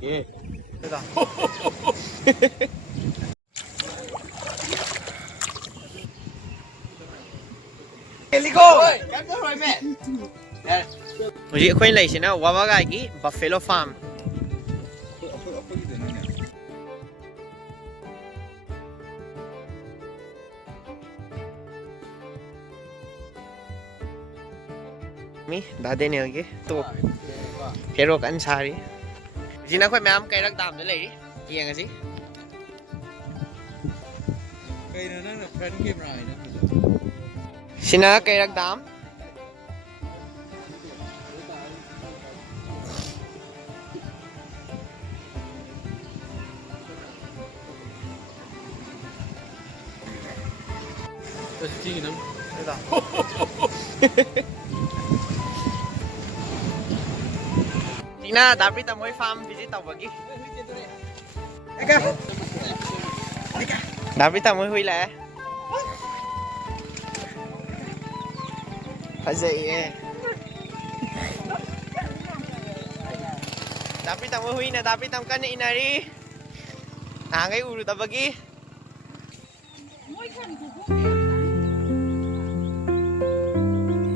Okay. Helico! Hujik akhoi lai sina Wawagai gi Buffalo Farm. Mi dade ne ge to hero kan sari. Jina khoi ma'am kai rak dam de lai ri. Yeng asi. Cây nó là friend game rồi đó. Sina kai rak dam. Tôi chỉ nghĩ lắm. Tina dapat kita mau farm visit tau bagi. Dapat kita mau hui lah. Fazai eh. Dapat kita mau hui na dapat kita kan inari. Angai uru tau bagi.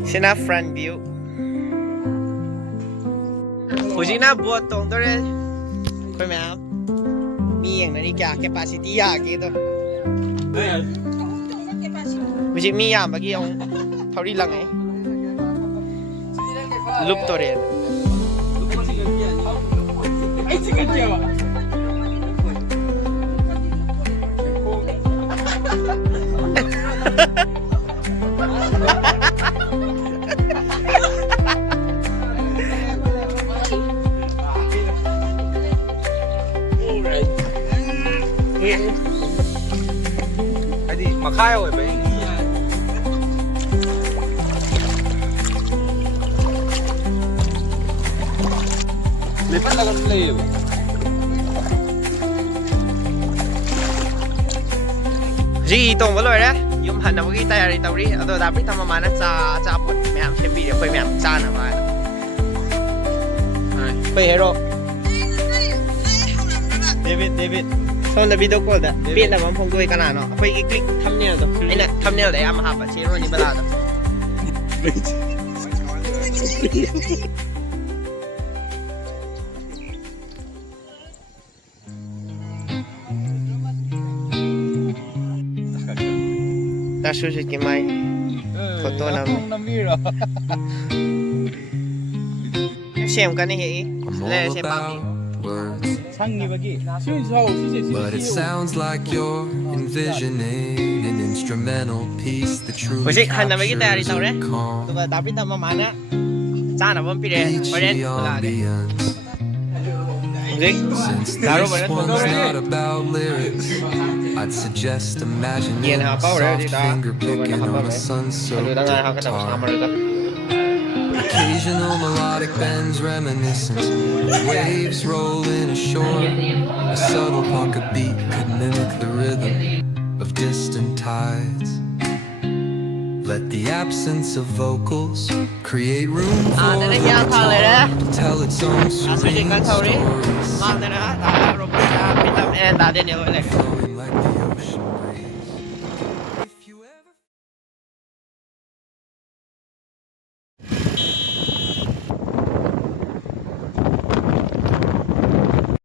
Sina front view. Hujik na buat tong tu re, kau macam, mi yang nari kya capacity ya gitu. Hujik mi yang bagi yang thori lang eh, loop tu re. Cái gì mà khai rồi mấy lấy bắt là con liều Ji tong baloi re, yum han na bagi tayari tawri, ado dapat kita mana cha put, macam sembi dia, kau macam cha na mana. Kau hero. David. Xong là video call đó, biết là bấm phong tôi cái nào nó, phải cái click thumbnail đó, anh nè thumbnail đấy em học ở trên rồi đi bao giờ đó. Ta suy suy cái máy, photo làm. Xem cái này hệ, lên xem bao nhiêu. But it sounds like you're envisioning an instrumental piece that truly Hujik han na bagi tayari tau re, captures the calm. tu kalau dapat kita mana, cha na bom pire, beren, bala de. Hujik, Since daru this beren one's photo not re. about lyrics, I'd suggest imagining Yan a ha power re soft di ta, finger tu picking kan on apa a re? sun-soaked Aduh, dah nak kena guitar. bersama re. Occasional melodic bends reminiscent, waves rolling ashore. A subtle pocket beat could mimic the rhythm of distant tides. Let the absence of vocals create room for đây the là nhà thờ này đấy. guitar to tell its own Suy serene kan thau re, stories, mang đây na, ta robot ta pitam en ta de ne le. flowing like the ocean.